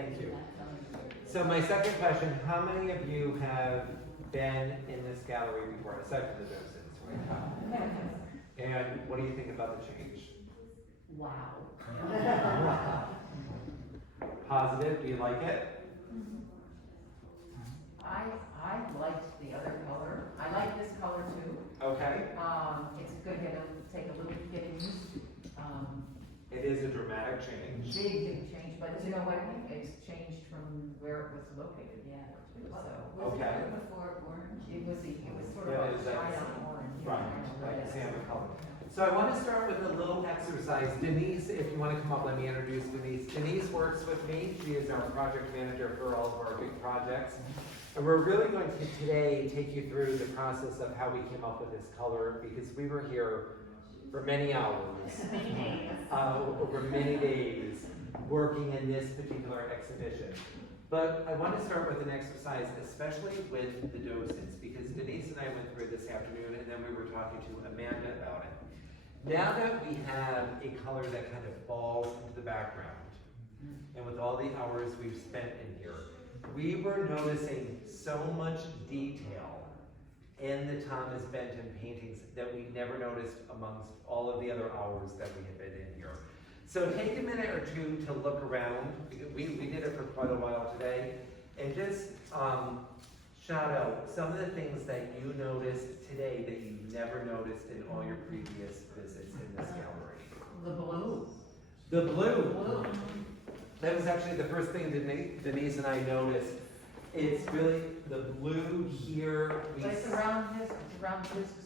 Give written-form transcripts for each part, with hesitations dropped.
Thank you. So my second question, how many of you have been in this gallery before, aside from the docents, right? And what do you think about the change? Wow. Positive, do you like it? I liked the other color. I like this color too. Okay. It's good to take a little getting used to. It is a dramatic change. Big change, but you know what, it's changed from where it was located. Yeah. So. Okay. Before orange? It was sort of Yeah, a shine on orange. Right, salmon color. So I want to start with a little exercise. Denise, if you want to come up, let me introduce Denise. Denise works with me. She is our project manager for all of our big projects. And we're really going to today take you through the process of how we came up with this color, because we were here for many hours, over many days, working in this particular exhibition. But I want to start with an exercise, especially with the docents, because Denise and I went through this afternoon, and then we were talking to Amanda about it. Now that we have a color that kind of falls into the background, and with all the hours we've spent in here, we were noticing so much detail in the Thomas Benton paintings that we never noticed amongst all of the other hours that we have been in here. So take a minute or two to look around. We did it for quite a while today, and just shout out some of the things that you noticed today that you never noticed in all your previous visits in this gallery. The blue. The blue. That was actually the first thing Denise and I noticed. It's really the blue here. It's around his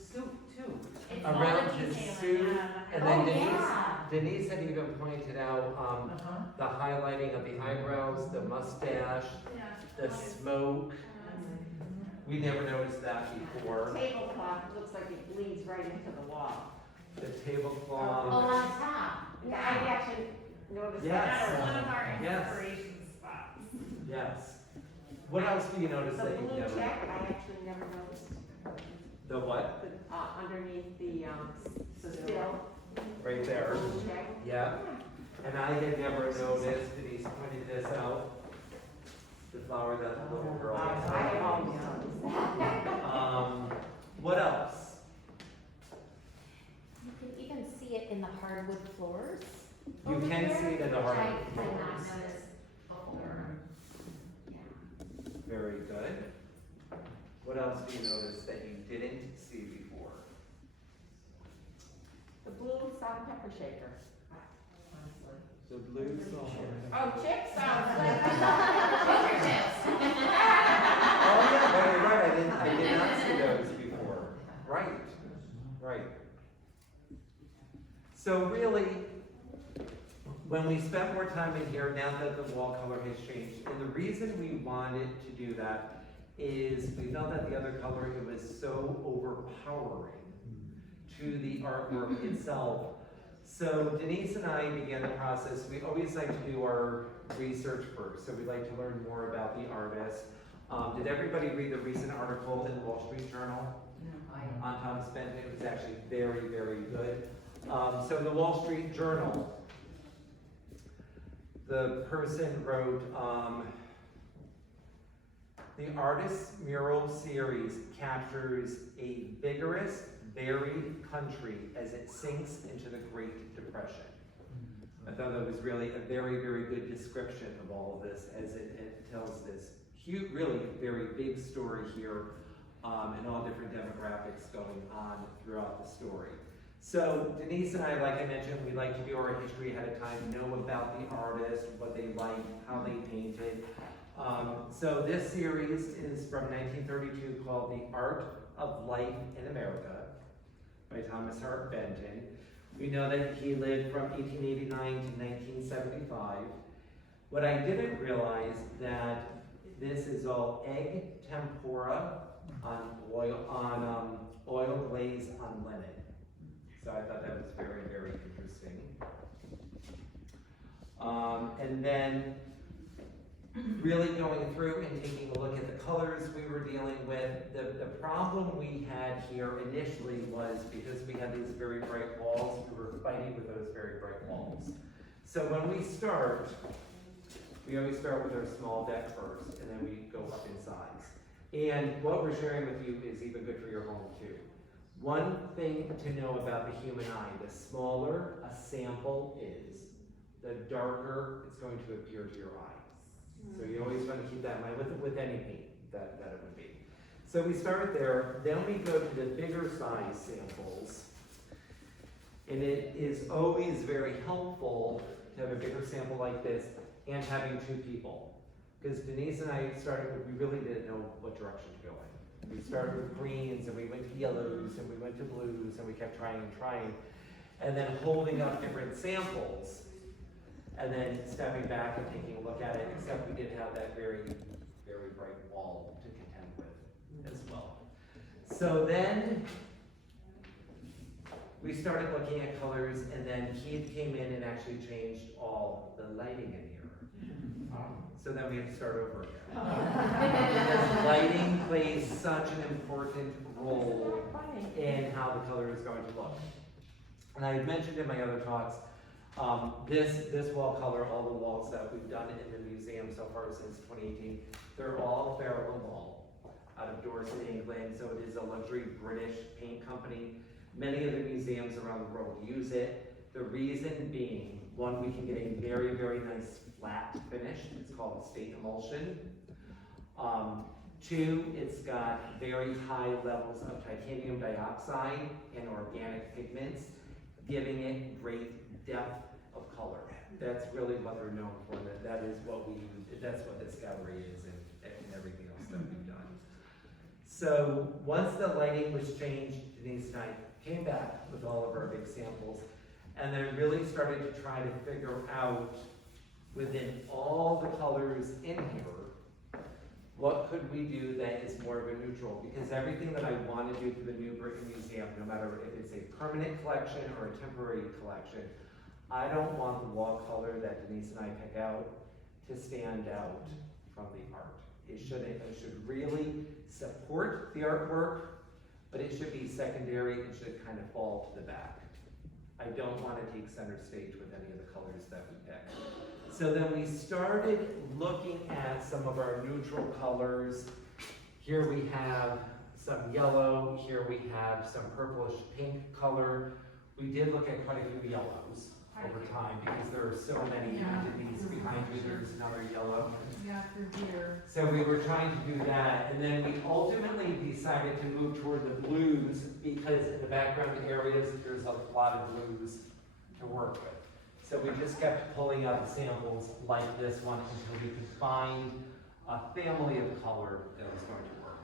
suit too. It's Around all the his detailing, suit, yeah. and then Oh, Denise had even pointed out the highlighting of the eyebrows, the mustache, the smoke. We never noticed that before. Tablecloth looks like it bleeds right into the wall. The tablecloth. Oh, on top. Yeah, I actually noticed Yes. that. That was one of our Yes. inspiration spots. Yes. What else do you notice The that you blue never? check, I actually never noticed. The what? The, underneath the, still. Right there. Blue check. Yeah. And I had never noticed, Denise pointed this out, the flower that the little girl I has. have always noticed that. What else? You can even see it in the hardwood floors. You over can there, see it in the which hardwood I did not floors. notice before. Yeah. Very good. What else do you notice that you didn't see before? The blue salt and pepper shaker. The blue salt. Oh, chick sounds like. Oh yeah, no, you're right. I did not see those before. Right. So really, when we spent more time in here, now that the wall color has changed, and the reason we wanted to do that is we felt that the other color, it was so overpowering to the artwork itself. So Denise and I began the process. We always like to do our research first, so we like to learn more about the artist. Did everybody read the recent article in the Wall Street Journal on Thomas Benton? It was actually very, very good. So the Wall Street Journal, the person wrote, the artist's mural series captures a vigorous, varied country as it sinks into the Great Depression. I thought that was really a very, very good description of all of this, as it tells this huge, really very big story here, and all different demographics going on throughout the story. So Denise and I, like I mentioned, we like to do our history ahead of time, know about the artist, what they liked, how they painted. So this series is from 1932 called The Art of Life in America by Thomas Mach Benton. We know that he lived from 1889 to 1975. What I didn't realize that this is all egg tempura on oil glaze on linen. So I thought that was very, very interesting. And then really going through and taking a look at the colors we were dealing with. The problem we had here initially was because we had these very bright walls, we were fighting with those very bright walls. So when we start, We always start with our small deck first, and then we go up in size. And what we're sharing with you is even good for your home too. One thing to know about the human eye, the smaller a sample is, the darker it's going to appear to your eye. So you always want to keep that in mind with any paint that it would be. So we start there, then we go to the bigger size samples. And it is always very helpful to have a bigger sample like this and having two people. Because Denise and I started, we really didn't know what direction to go in. We started with greens and we went to yellows and we went to blues and we kept trying and trying. And then holding up different samples and then stepping back and taking a look at it, except we did have that very, very bright wall to contend with as well. So then we started looking at colors, and then Keith came in and actually changed all the lighting in here. So then we have to start over again. Because lighting plays such an important role in how the color is going to look. And I had mentioned in my other talks, this wall color, all the walls that we've done in the museum so far since 2018, they're all Farrow Ball out of Dorset, England. So it is a luxury British paint company. Many of the museums around the world use it. The reason being, one, we can get a very, very nice flat finish. It's called state emulsion. Two, it's got very high levels of titanium dioxide and organic pigments, giving it great depth of color. That's really what they're known for. That is what we use. That's what this gallery is and everything else that we've done. So once the lighting was changed, Denise and I came back with all of our big samples and then really started to try to figure out within all the colors in here, what could we do that is more of a neutral? Because everything that I want to do for the New Britain Museum, no matter if it's a permanent collection or a temporary collection, I don't want the wall color that Denise and I pick out to stand out from the art. It should really support the artwork, but it should be secondary. It should kind of fall to the back. I don't want to take center stage with any of the colors that we pick. So then we started looking at some of our neutral colors. Here we have some yellow, here we have some purplish pink color. We did look at quite a few yellows over time because there are so many entities behind me. There's another yellow. Yeah, through here. So we were trying to do that, and then we ultimately decided to move toward the blues because in the background areas, there's a lot of blues to work with. So we just kept pulling out samples like this one until we could find a family of color that was going to work.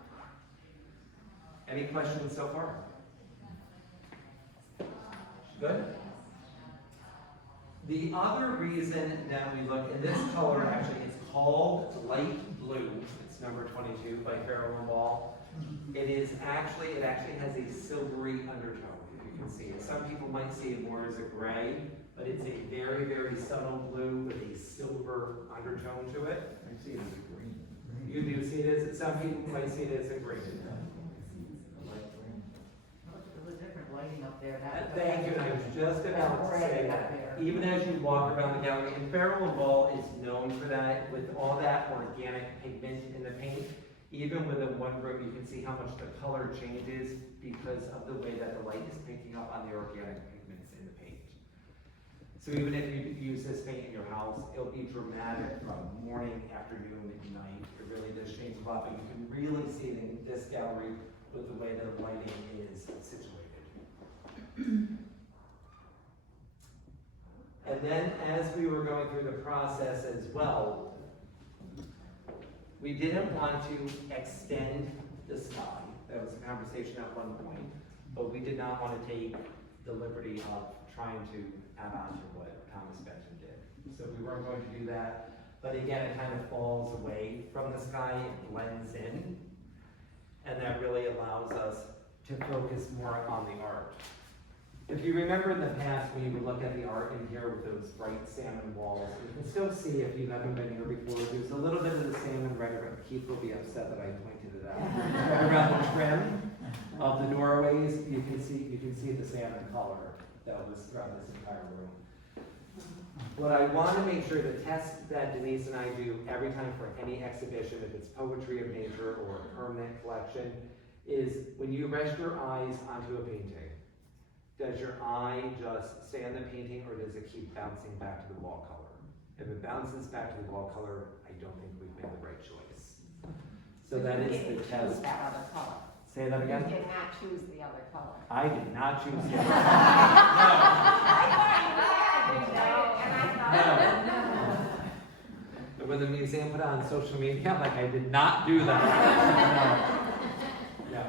Any questions so far? Good? The other reason that we look, and this color actually is called light blue. It's number 22 by Farrow Ball. It actually has a silvery undertone, if you can see it. Some people might see it more as a gray, but it's a very, very subtle blue with a silver undertone to it. I see it as a green. You do see it as, some people might see it as a green. There's a different lighting up there. Thank you, and I was just about to say that. Even as you walk around the gallery, and Farrow Ball is known for that, with all that organic pigment in the paint. Even within one room, you can see how much the color changes because of the way that the light is picking up on the organic pigments in the paint. So even if you use this paint in your house, it'll be dramatic from morning, afternoon, and night. It really does change a lot, but you can really see it in this gallery with the way the lighting is situated. And then as we were going through the process as well, we didn't want to extend the sky. That was a conversation at one point, but we did not want to take the liberty of trying to add on to what Thomas Benton did. So we weren't going to do that, but again, it kind of falls away from the sky, it blends in, and that really allows us to focus more on the art. If you remember in the past, when you would look at the art in here with those bright salmon walls, you can still see, if you've never been here before, there's a little bit of the salmon right around. Keith will be upset that I pointed it out. Right around the trim of the doorways, you can see the salmon color that was throughout this entire room. What I want to make sure, the test that Denise and I do every time for any exhibition, if it's poetry of nature or a permanent collection, is when you rest your eyes onto a painting, does your eye just stay on the painting or does it keep bouncing back to the wall color? If it bounces back to the wall color, I don't think we've made the right choice. So that is the test. Choose that other color. Say that again? You did not choose the other color. I did not choose the other. No. When the museum put it on social media, I'm like, I did not do that. No. No.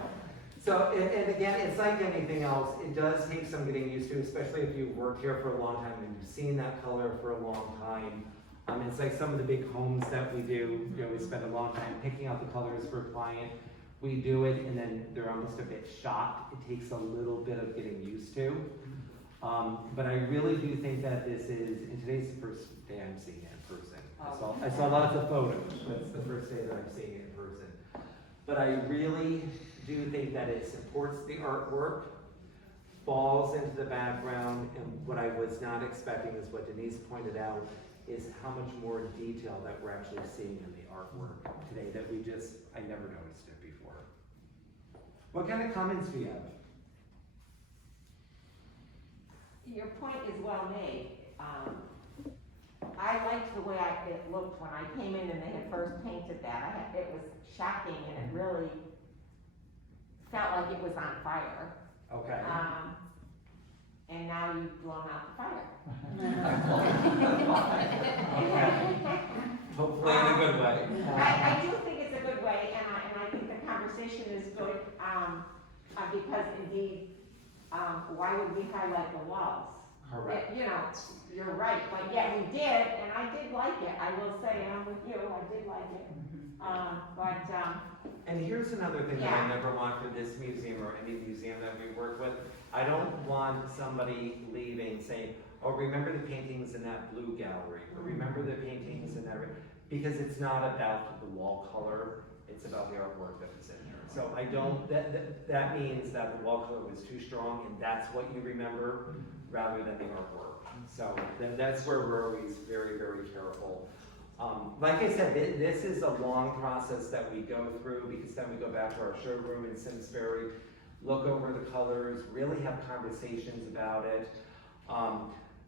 So, and again, it's like anything else, it does take some getting used to, especially if you've worked here for a long time and you've seen that color for a long time. It's like some of the big homes that we do, you know, we spend a long time picking out the colors for a client. We do it and then they're almost a bit shot. It takes a little bit of getting used to. But I really do think that this is, and today's the first day I'm seeing it in person. I saw lots of photos, but it's the first day that I'm seeing it in person. But I really do think that it supports the artwork, falls into the background, and what I was not expecting is what Denise pointed out, is how much more detail that we're actually seeing in the artwork today that I never noticed it before. What kind of comments do you have? Your point is well made. I liked the way it looked when I came in and they had first painted that. It was shocking and it really felt like it was on fire. Okay. And now you've blown out the fire. Okay. Hopefully in a good way. I do think it's a good way, and I think the conversation is good, because indeed, why would we highlight the walls? Correct. You know, you're right, but yeah, we did, and I did like it. I will say, I'm with you, I did like it. And here's another thing that Yeah. I never want for this museum or any museum that we work with. I don't want somebody leaving saying, oh, remember the paintings in that blue gallery, or remember the paintings in that, because it's not about the wall color, it's about the artwork that was in there. So I don't, that means that the wall color was too strong and that's what you remember rather than the artwork. So that's where we're always very, very careful. Like I said, this is a long process that we go through because then we go back to our showroom in Simsbury, look over the colors, really have conversations about it.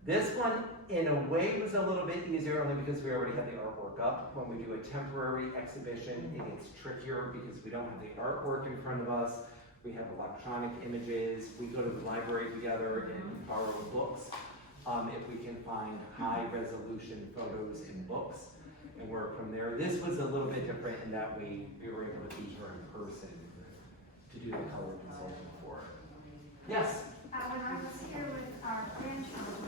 This one, in a way, was a little bit easier only because we already had the artwork up. When we do a temporary exhibition, it gets trickier because we don't have the artwork in front of us. We have electronic images. We go to the library together and borrow books. If we can find high resolution photos in books and work from there. This was a little bit different in that we were able to be here in person to do the color consulting for it. Yes? When I was here with our grandchildren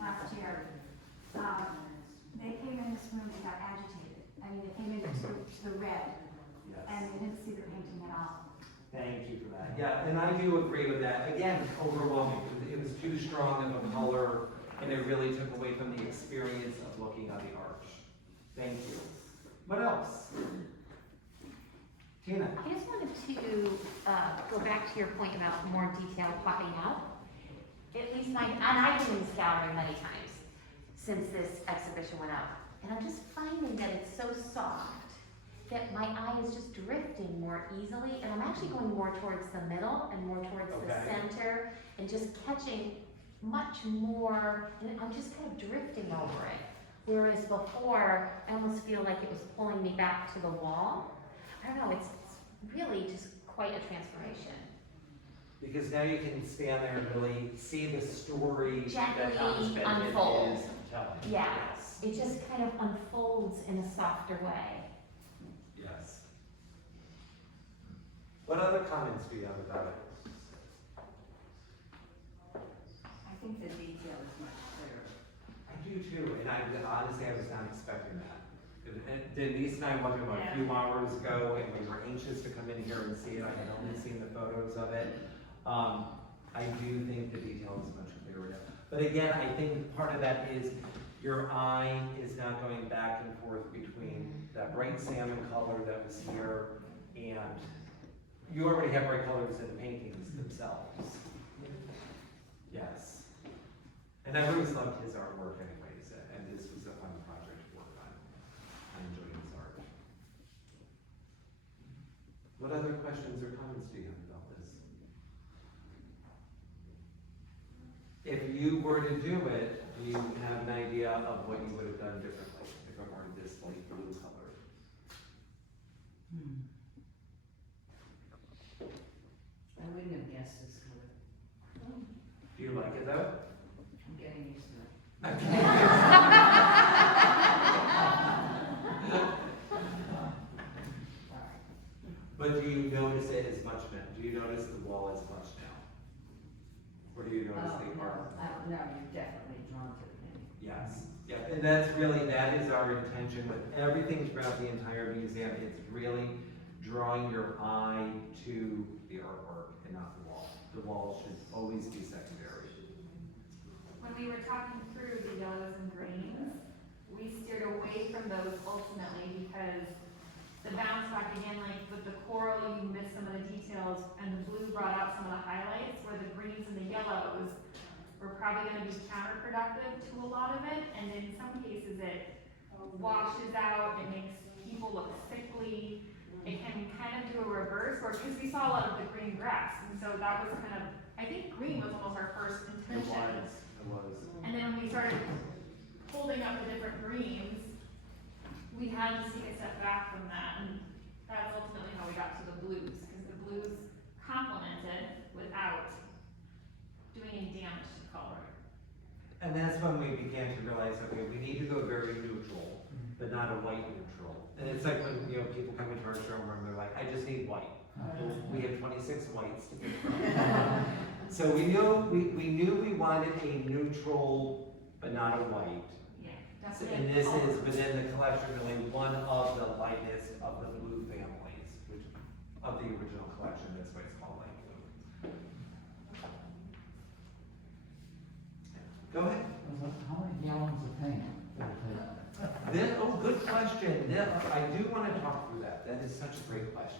last year, they came in this room and got agitated. I mean, they came into the red, Yes. and they didn't see the painting at all. Thank you for that. Yeah, and I do agree with that. Again, overwhelming. It was too strong of a color, and it really took away from the experience of looking at the arch. Thank you. What else? Tina? I just wanted to go back to your point about more detail popping out. At least and I've been in this gallery many times since this exhibition went up. And I'm just finding that it's so soft that my eye is just drifting more easily. And I'm actually going more towards the middle and more towards the center and just catching much more, and I'm just kind of drifting over it. Whereas before, I almost feel like it was pulling me back to the wall. I don't know, it's really just quite a transformation. Because now you can stand there and really see the story that Thomas Gently Benton unfold. is telling. Yes, it just kind of unfolds in a softer way. Yes. What other comments do you have about it? I think the detail is much clearer. I do too, and honestly, I was not expecting that. And Denise and I went through a few hours ago, and we were anxious to come in here and see it. I had only seen the photos of it. I do think the detail is much clearer. But again, I think part of that is your eye is not going back and forth between that bright salmon color that was here, and you already have bright colors in the paintings themselves. Yes. And I've always loved his artwork anyways. if you were to do it, do you have an idea of what you would have done differently if it weren't this light blue color? I wouldn't have guessed this color. Do you like it though? I'm getting used to it. But do you notice it as much now? Do you notice the wall as much now? Or do you notice the art? No, you're definitely drawn to the painting. Yes, yeah, and that's really, that is our intention with everything throughout the entire museum. It's really drawing your eye to the artwork and not the wall. The wall should always be secondary. When we were talking through the yellows and greens, we steered away from those ultimately because the bounce back again, like with the coral, you missed some of the details, and the blue brought out some of the highlights, where the greens and the yellows were probably gonna be counterproductive to a lot of it, and in some cases it washes out, it makes people look sickly. It can kind of do a reverse, or, because we saw a lot of the green grass, and so that was kind of, I think green was almost our first intention. It was. And then when we started holding up the different greens, we had to take a step back from that, and that's ultimately how we got to the blues, because the blues complemented without doing any damage to color. And that's when we began to realize, okay, we need to go very neutral, but not a white neutral. And it's like when, you know, people come into our showroom and they're like, I just need white. Well, we have 26 whites to pick from. So we knew we wanted a neutral, but not a white. Yeah, So, definitely. and this is within the collection really one of the lightest of the blue families, which, of the original collection, that's why it's called light blue. Go ahead. How many gallons of paint did it take? Good question. I do want to talk through that. That is such a great question.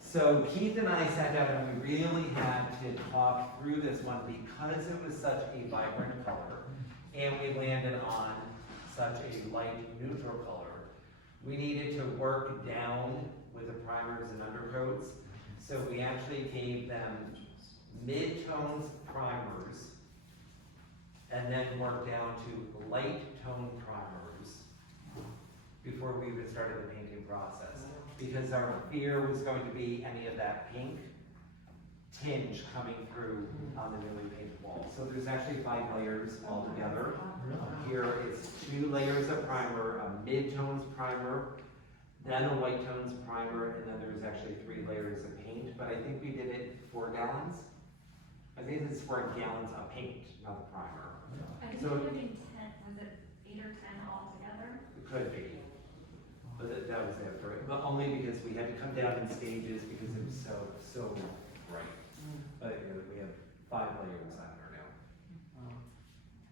So Keith and I sat down and we really had to talk through this one because it was such a vibrant color and we landed on such a light neutral color. We needed to work down with the primers and undercoats. So we actually gave them mid-tones primers and then worked down to light tone primers before we even started the painting process. Because our fear was going to be any of that pink tinge coming through on the newly painted wall. So there's actually 5 layers altogether. Here it's 2 layers of primer, a mid-tones primer, then a white tones primer, and then there's actually 3 layers of paint. But I think we did it 4 gallons. I think it's 4 gallons of paint, not the primer. I think So- it would have been 10, was it 8 or 10 altogether? It could be. But that was it for it, but only because we had to come down in stages because it was so bright. But you know, we have 5 layers on her now.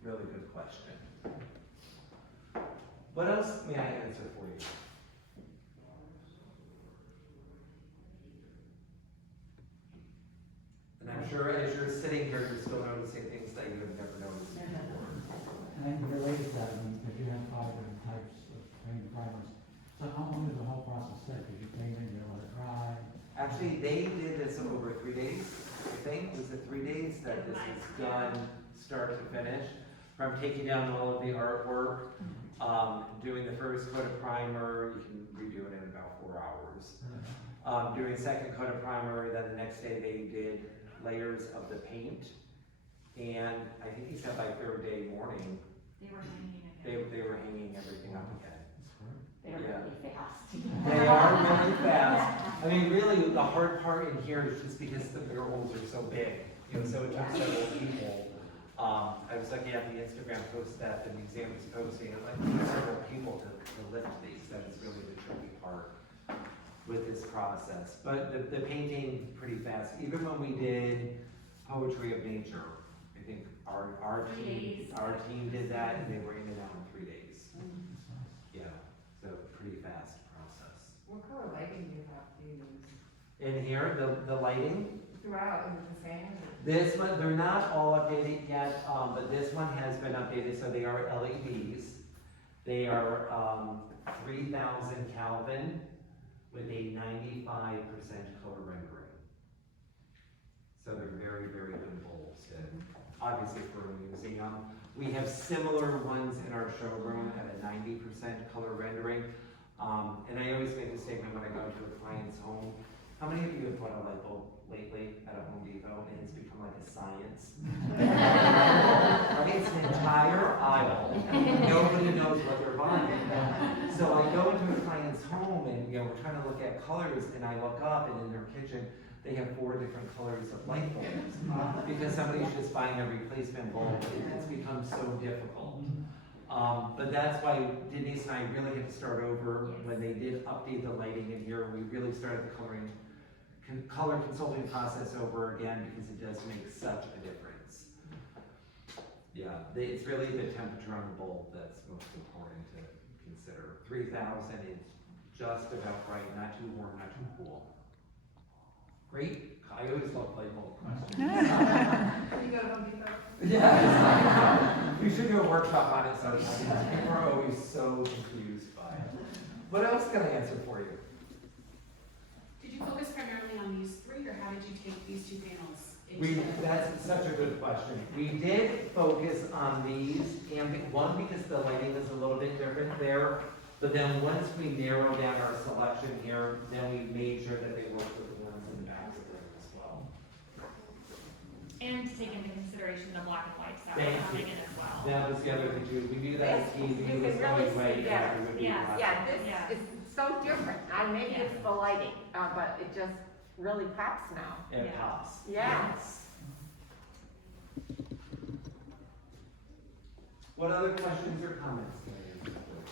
Really good question. What else may I answer for you? And I'm sure as you're sitting here, you're still noticing things that you have never noticed before. And related to that, I mean, because you have 5 different types of paint primers, so how long does the whole process take? Did you paint it, you let it dry? Actually, they did this over 3 days, I think. Was it 3 days that this was done, start to finish? From taking down all of the artwork, doing the first coat of primer, you can redo it in about 4 hours. Doing second coat of primer, then the next day they did layers of the paint. And I think he said by 3rd day morning, They were hanging again. they were hanging everything up again. They're Yeah. really fast. They are really fast. I mean, really, the hard part in here is just because the murals are so big, you know, so it took several people. I was looking at the Instagram post that the museum was posting, and like, it took several people to lift these. That is really the tricky part with this process. But the painting, pretty fast. Even when we did Poetry of Nature, I think our 3 team, days. our team did that, and they were in and out in 3 days. Yeah, so pretty fast process. What color lighting do you have to use? In here, the lighting, Throughout, is it the same? this one, they're not all updated yet, but this one has been updated, so they are LEDs. They are 3000 Kelvin with a 95% color rendering. So they're very, very good bowls, and obviously for a museum. We have similar ones in our showroom at a 90% color rendering. And I always make the statement when I go to a client's home, how many of you have bought a light bulb lately at a Home Depot and it's become like a science? Right? It's an entire aisle. Nobody knows what they're buying. So I go into a client's home and, you know, we're trying to look at colors, and I look up and in their kitchen, they have 4 different colors of light bulbs. Because somebody's just buying a replacement bulb. It's become so difficult. But that's why Denise and I really had to start over when they did update the lighting in here. We really started the color consulting process over again, because it does make such a difference. Yeah, it's really the temperature on the bulb that's most important to consider. 3,000 is just about right, not too warm, not too cool. Great. I always love light bulb questions. You go to Home Depot? Yeah, we should do a workshop on it sometime. People are always so confused by it. What else can I answer for you? Did you focus primarily on these 3, or how did you take these 2 panels? That's such a good question. We did focus on these, and one, because the lighting is a little bit different there, but then once we narrowed down our selection here, then we made sure that they worked with the ones in the back of them as well. And to take into consideration the black and white style Thank coming you. in as well. That was the other thing too. We knew that This, TV you was can going really away. see that. It would be Yes. black. Yeah, this Yeah. is so different. Maybe it's the lighting, but it just really pops now. It Yeah. pops. Yeah. Yes. What other questions or comments can I answer for you?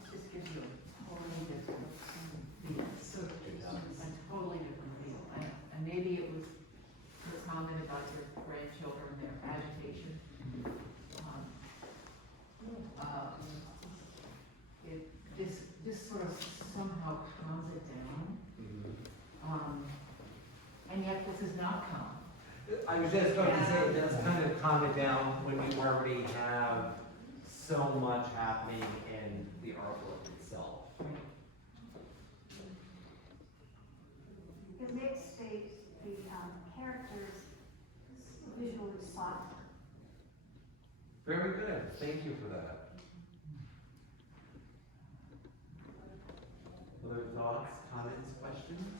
This just gives you a totally different feel. So, a totally different feel. And maybe it was the comment about your grandchildren, their agitation. This sort of somehow calms it down. And yet this is not calm. I was just going to say, it does kind of calm it down when you already have so much happening in the artwork itself. It makes the characters visually softer. Very good. Thank you for that. Other thoughts, comments, questions?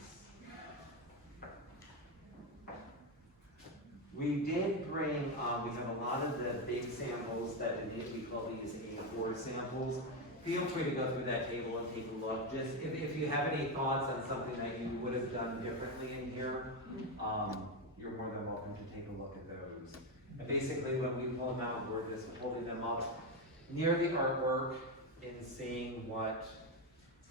We did bring, we have a lot of the big samples that we call these A4 samples. Feel free to go through that table and take a look. Just if you have any thoughts on something that you would have done differently in here, you're more than welcome to take a look at those. And basically when we pull them out, we're just holding them up near the artwork and seeing what.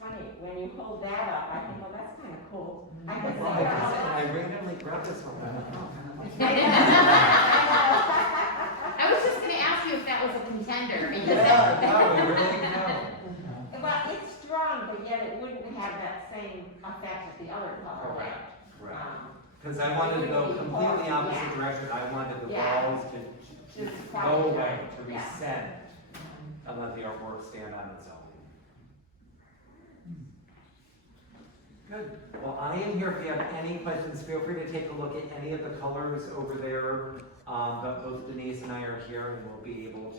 Funny, when you hold that up, I think, well, that's kind of cool. I can see Well, your I randomly grabbed this one. I was just gonna ask you if that was a contender, because No, we really don't. Well, it's strong, but yet it wouldn't have that same effect as the other color. Correct, correct. Because I wanted to go completely opposite direction. I wanted the Yeah. walls to Just go away, to Yeah. resend, and let the artwork stand on its own. Good. Well, I am here if you have any questions. Feel free to take a look at any of the colors over there. But both Denise and I are here, and we'll be able